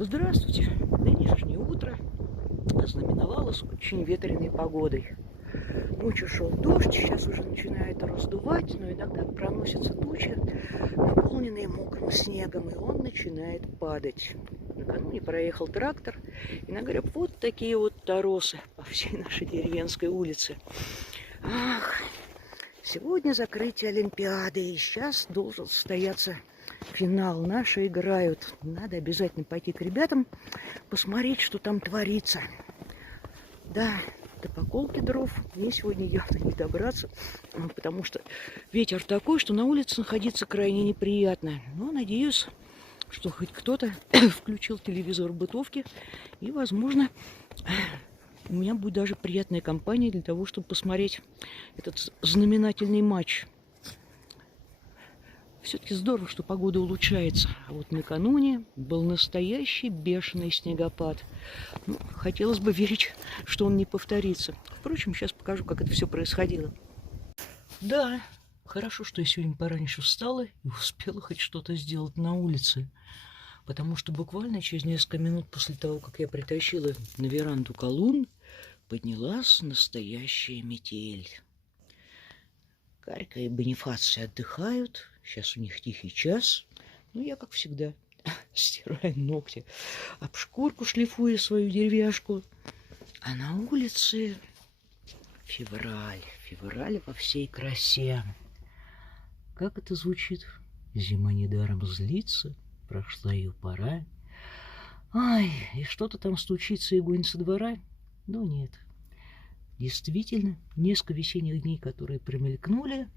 Здравствуйте! Нынешнее утро ознаменовалось очень ветреной погодой. Ночью шел дождь, сейчас уже начинает раздувать, но иногда проносятся тучи, наполненные мокрым снегом, и он начинает падать. Накануне проехал трактор, и нагреб вот такие вот торосы по всей нашей деревенской улице. Ах, сегодня закрытие Олимпиады, и сейчас должен состояться финал. Наши играют. Надо обязательно пойти к ребятам, посмотреть, что там творится. Да, до поколки дров мне сегодня явно не добраться, потому что ветер такой, что на улице находиться крайне неприятно. Но надеюсь, что хоть кто-то включил телевизор в бытовке, и, возможно, у меня будет даже приятная компания для того, чтобы посмотреть этот знаменательный матч. Все-таки здорово, что погода улучшается. А вот накануне был настоящий бешеный снегопад. Ну, хотелось бы верить, что он не повторится. Впрочем, сейчас покажу, как это все происходило. Да, хорошо, что я сегодня пораньше встала и успела хоть что-то сделать на улице. Потому что буквально через несколько минут после того, как я притащила на веранду колун, поднялась настоящая метель. Карька и Бонифаций отдыхают. Сейчас у них тихий час. Ну, я, как всегда, стираю ногти, об шкурку шлифую свою деревяшку. А на улице февраль. Февраль во всей красе. Как это звучит? Зима недаром злится, прошла ее пора. Ай, и что-то там стучится и гонит со двора? Но нет. Действительно, несколько весенних дней, которые промелькнули,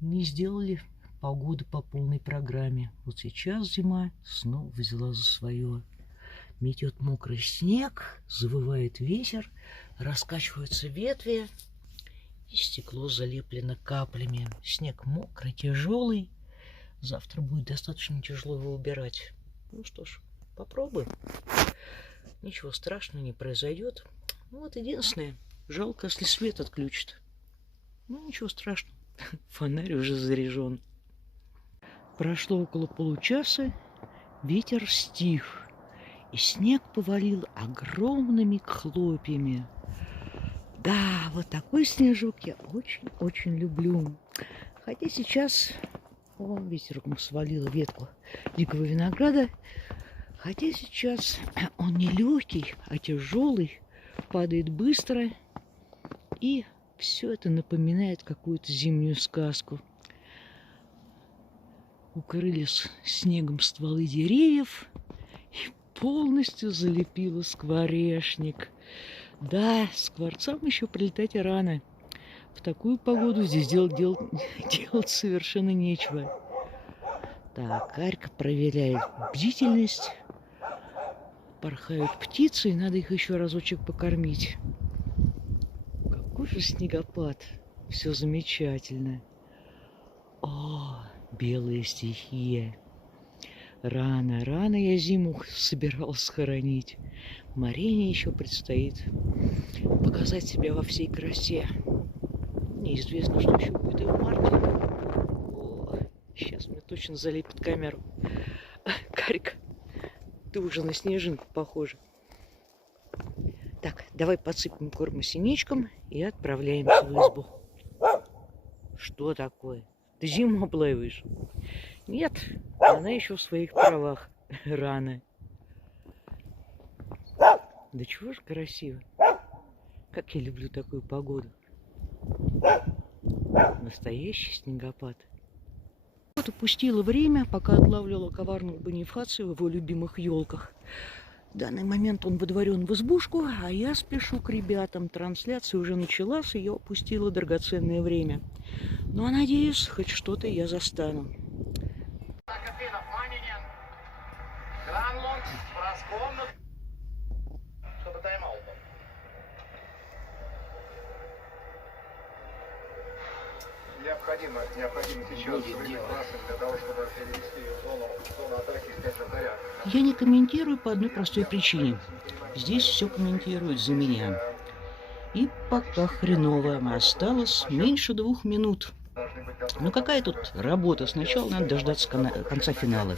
не сделали погоду по полной программе. Вот сейчас зима снова взяла за свое. Метет мокрый снег, завывает ветер, раскачиваются ветви, и стекло залеплено каплями. Снег мокрый, тяжелый. Завтра будет достаточно тяжело его убирать. Ну что ж, попробуем. Ничего страшного не произойдет. Ну вот единственное, жалко, если свет отключат. Ну ничего страшного. Фонарь уже заряжен. Прошло около получаса, ветер стих, и снег повалил огромными хлопьями. Да, вот такой снежок я очень-очень люблю. Хотя сейчас ветерком свалила ветку дикого винограда. Хотя сейчас он не легкий, а тяжелый, падает быстро, и все это напоминает какую-то зимнюю сказку. Укрылись снегом стволы деревьев и полностью залепило скворечник. Да, скворцам еще прилетать рано. В такую погоду здесь делать совершенно нечего. Так, Карька проверяет бдительность. Порхают птицы, и надо их еще разочек покормить. Какой же снегопад. Все замечательно. О, белая стихия. Рано я зиму собиралась хоронить. Марине еще предстоит показать себя во всей красе. Неизвестно, что еще будет и в марте. О, сейчас мне точно залепит камеру. Карька, ты уже на снежинку похожа. Так, давай подсыпем корма синичкам и отправляемся в избу. Что такое? Ты зиму облаиваешь? Нет, она еще в своих правах. Рано. Да чего ж красиво. Как я люблю такую погоду. Настоящий снегопад. Вот упустила время, пока отлавливала коварного Бонифация в его любимых елках. В данный момент он водворен в избушку, а я спешу к ребятам. Трансляция уже началась, и я упустила драгоценное время. Но надеюсь, хоть что-то я застану. Необходимо сейчас для того, чтобы перевести зону атаки и снять вратаря. Я не комментирую по одной простой причине. Здесь все комментируют за меня. И пока хреново. Осталось меньше 2 минут. Ну какая тут работа? Сначала надо дождаться конца финала.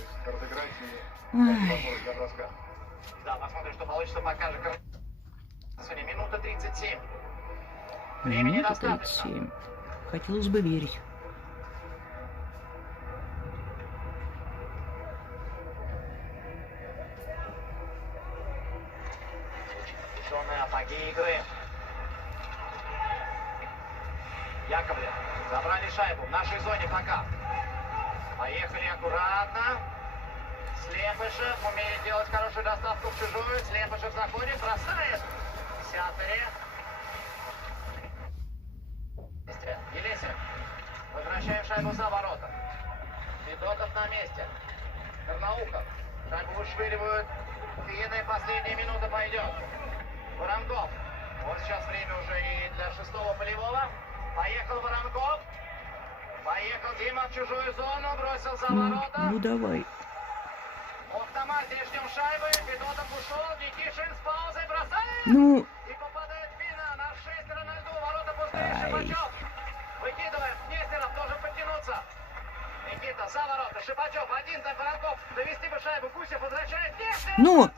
Ай. Да, посмотрим, что получится, покажет. Сегодня минута 37. Времени Минута достаточно. 37. Хотелось бы верить. Тяжелые апогеи игры. Яковлев. Забрали шайбу в нашей зоне пока. Поехали аккуратно. Слепышев умеет делать хорошую доставку в чужую. Слепышев заходит, бросает. Десятые. Елесин. Возвращаем шайбу за ворота. Федотов на месте. Карнаухов. Шайбу вышвыривают. Финны. Последняя минута пойдет. Воронков. Вот сейчас время уже и для шестого полевого. Поехал Воронков. Поехал Дима в чужую зону. Бросил за ворота. Ну давай. Ох, Тамарте, ждем шайбы. Федотов ушел. Никишин с паузой бросает. Ну. И попадает Фина на 6 Рональду. Ворота пустые. Шипачев. Выкидываем. Нестеров должен подтянуться. Никита за ворота. Шипачев. Один там Воронков. Довести бы шайбу. Гусев возвращает. Нестеров. Ну.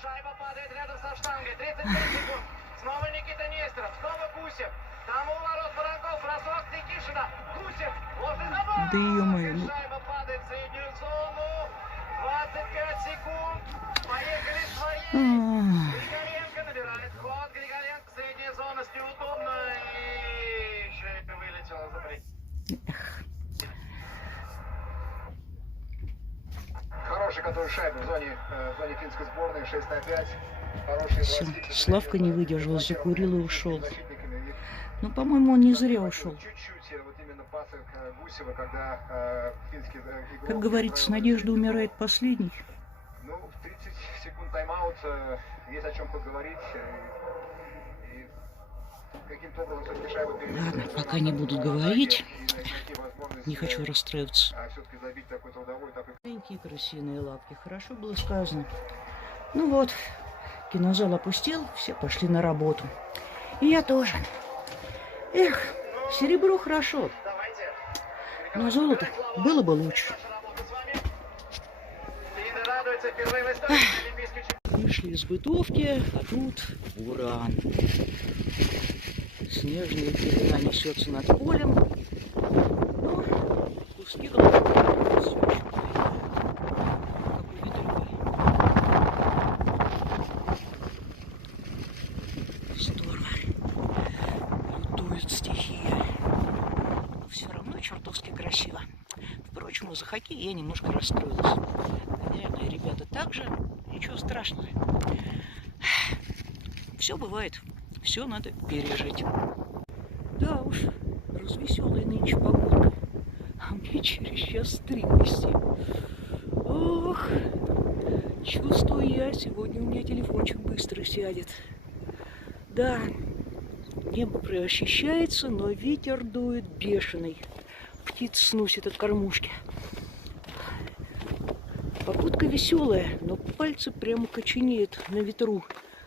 Шайба падает рядом со штангой. 35 секунд. Снова Никита Нестеров. Снова Гусев. Там у ворот Воронков. Бросок Никишина. Гусев. Ложный забор. Да ё-моё. Шайба падает в среднюю зону. 25 секунд. Поехали свои. Григоренко набирает ход. Григоренко. Средняя зона с неудобно. И шайба вылетела за пределы. Хороший, который шайбу в зоне финской сборной. 6-5. Хороший. Всё. Славка не выдержал, закурил и ушел. Ну, по-моему, он не зря ушел. Чуть-чуть вот именно пасы Гусева, когда финский игрок... Как говорится, надежда умирает последней. Ну, в 30 секунд тайм-аут есть о чем поговорить. И каким-то образом все-таки шайбу перевели. Ладно, пока не буду говорить. Не хочу расстраиваться. Все-таки забить такой трудовой, такой... Маленькие крысиные лапки. Хорошо было сказано. Ну вот, кинозал опустел, все пошли на работу. И я тоже. Эх, серебро хорошо. Но золото было бы лучше. Вышли из бытовки, а тут буран. Снежная пелена несется над полем. Но куски голубых все еще здорово. Лютует стихия. Все равно чертовски красиво. Впрочем, из-за хоккея я немножко расстроилась. Наверное, ребята также. Ничего страшного. Все бывает. Все надо пережить. Да уж, развеселая нынче погодка. А мне через час 3 вести. Ох, чувствую я, сегодня у меня телефончик быстро сядет. Да, небо проощущается, но ветер дует бешеный. Птица сносит от кормушки. Погодка веселая, но пальцы прямо коченеют на ветру.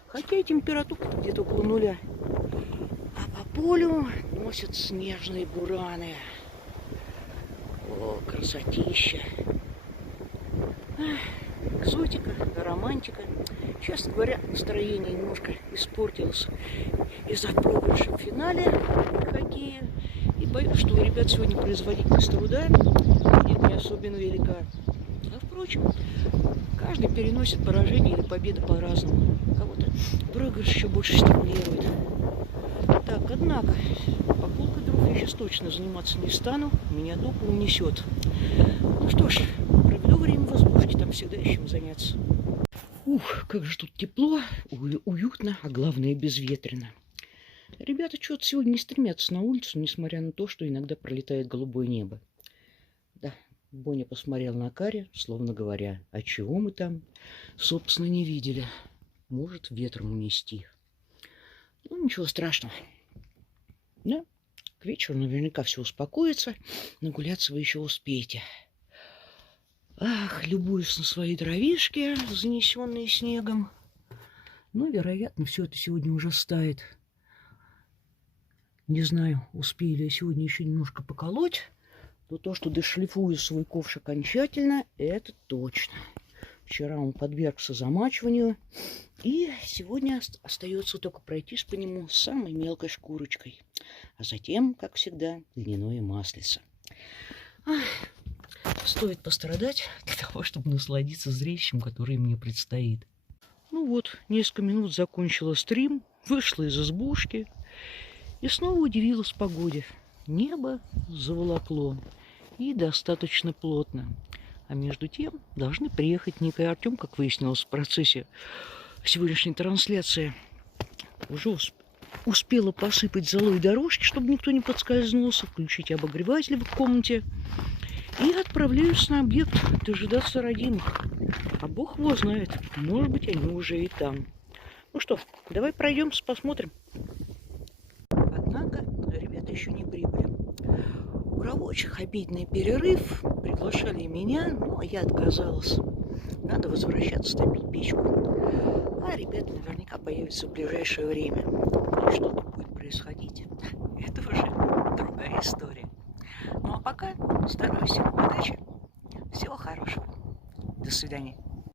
Хотя и температура где-то около нуля. А по полю носят снежные бураны. О, красотища. Экзотика, романтика. Честно говоря, настроение немножко испортилось из-за проигрыша в финале хоккея. И боюсь, что у ребят сегодня производительность труда будет не особенно велика. А впрочем, каждый переносит поражение или победу по-разному. Кого-то проигрыш еще больше стимулирует. Так, однако, покупкой дров я сейчас точно заниматься не стану. Меня дупа унесет. Ну что ж, проведу время в избушке, там всегда есть чем заняться. Ух, как же тут тепло, уютно, а главное безветренно. Ребята что-то сегодня не стремятся на улицу, несмотря на то, что иногда пролетает голубое небо. Да, Боня посмотрел на Каре, словно говоря, а чего мы там, собственно, не видели. Может ветром унести. Ну, ничего страшного. Да, к вечеру наверняка все успокоится, нагуляться вы еще успеете. Ах, любуюсь на свои дровишки, занесенные снегом. Ну, вероятно, все это сегодня уже стает. Не знаю, успею ли я сегодня еще немножко поколоть. Но то, что дошлифую свой ковш окончательно, это точно. Вчера он подвергся замачиванию. И сегодня остается только пройтись по нему с самой мелкой шкурочкой. А затем, как всегда, льняное маслице. Ах, стоит пострадать для того, чтобы насладиться зрелищем, которое мне предстоит. Ну вот, несколько минут закончила стрим, вышла из избушки и снова удивилась погоде. Небо заволокло и достаточно плотно. А между тем должны приехать Ника и Артем, как выяснилось в процессе сегодняшней трансляции. Уже успела посыпать золой дорожки, чтобы никто не подскользнулся, включить обогреватель в комнате. И отправляюсь на объект дожидаться родимых. А бог его знает, может быть, они уже и там. Ну что, давай пройдемся, посмотрим. Однако ребята еще не прибыли. У рабочих обеденный перерыв, приглашали меня, но я отказалась. Надо возвращаться, топить печку. А ребята наверняка появятся в ближайшее время. И что тут будет происходить, это уже другая история. Ну а пока здоровья, удачи, всего хорошего. До свидания.